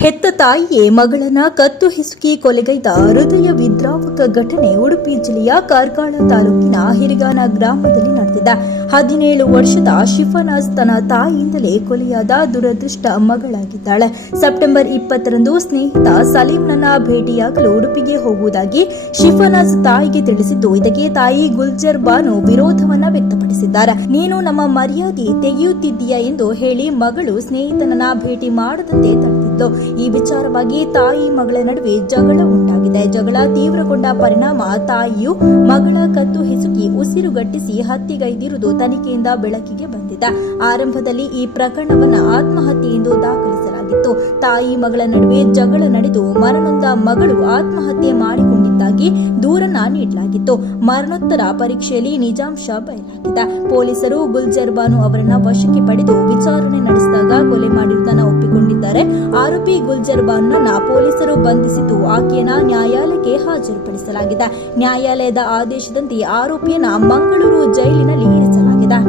ಹೆತ್ತ ತಾಯಿಯೇ ಮಗಳನ್ನ ಕತ್ತು ಹಿಸುಕಿ ಕೊಲೆಗೈದ ಹೃದಯ ವಿದ್ರಾವಕ ಘಟನೆ ಉಡುಪಿ ಜಿಲ್ಲೆಯ ಕಾರ್ಕಳ ತಾಲೂಕಿನ ಹಿರಿಗಾನ ಗ್ರಾಮದಲ್ಲಿ ನಡೆದಿದೆ. ಹದಿನೇಳು ವರ್ಷದ ಶಿಫನಾಜ್ ತನ್ನ ತಾಯಿಯಿಂದಲೇ ಕೊಲೆಯಾದ ದುರದೃಷ್ಟ ಮಗಳಾಗಿದ್ದಾಳೆ. ಸೆಪ್ಟೆಂಬರ್ ಇಪ್ಪತ್ತರಂದು ಸ್ನೇಹಿತ ಸಲೀಂನನ್ನ ಭೇಟಿಯಾಗಲು ಉಡುಪಿಗೆ ಹೋಗುವುದಾಗಿ ಶಿಫನಾಜ್ ತಾಯಿಗೆ ತಿಳಿಸಿದ್ದು, ಇದಕ್ಕೆ ತಾಯಿ ಗುಲ್ಜರ್ ಬಾನು ವಿರೋಧವನ್ನ ವ್ಯಕ್ತಪಡಿಸಿದ್ದಾರೆ. ನೀನು ನಮ್ಮ ಮರ್ಯಾದೆ ತೆಗೆಯುತ್ತಿದ್ದೀಯಾ ಎಂದು ಹೇಳಿ ಮಗಳು ಸ್ನೇಹಿತನನ್ನ ಭೇಟಿ ಮಾಡದಂತೆ ತಡೆದಿದ್ದು ಈ ವಿಚಾರವಾಗಿ ತಾಯಿ ಮಗಳ ನಡುವೆ ಜಗಳ ಉಂಟಾಗಿದೆ. ಜಗಳ ತೀವ್ರಗೊಂಡ ಪರಿಣಾಮ ತಾಯಿಯು ಮಗಳ ಕತ್ತು ಹಿಸುಕಿ ಉಸಿರುಗಟ್ಟಿಸಿ ಹತ್ಯೆಗೈದಿರುವುದು ತನಿಖೆಯಿಂದ ಬೆಳಕಿಗೆ ಬಂದಿದೆ ಆರಂಭದಲ್ಲಿ ಈ ಪ್ರಕರಣವನ್ನ ಆತ್ಮಹತ್ಯೆ ಎಂದು ದಾಖಲಿಸಲಾಗಿತ್ತು. ತಾಯಿ ಮಗಳ ನಡುವೆ ಜಗಳ ನಡೆದು ಮರಣೊಂದ ಮಗಳು ಆತ್ಮಹತ್ಯೆ ಮಾಡಿಕೊಂಡಿದ್ದಾಗಿ ದೂರನ್ನ ನೀಡಲಾಗಿತ್ತು. ಮರಣೋತ್ತರ ಪರೀಕ್ಷೆಯಲ್ಲಿ ನಿಜಾಂಶ ಬಯಲಾಗಿದೆ ಪೊಲೀಸರು ಗುಲ್ಜರ್ಬಾನು ಅವರನ್ನ ವಶಕ್ಕೆ ಪಡೆದು ವಿಚಾರಣೆ ನಡೆಸಿದಾಗ ಕೊಲೆ ಮಾಡಿರುವುದನ್ನು ಒಪ್ಪಿಕೊಂಡಿದ್ದಾರೆ ಆರೋಪಿ ಗುಲ್ಜರ್ ಬಾನ್ನ ಪೊಲೀಸರು ಬಂಧಿಸಿದ್ದು ಆಕೆಯನ್ನ ನ್ಯಾಯಾಲಯಕ್ಕೆ ಹಾಜರುಪಡಿಸಲಾಗಿದೆ. ನ್ಯಾಯಾಲಯದ ಆದೇಶದಂತೆ ಆರೋಪಿಯನ್ನ ಮಂಗಳೂರು ಜೈಲಿನಲ್ಲಿ ಇರಿಸಲಾಗಿದೆ.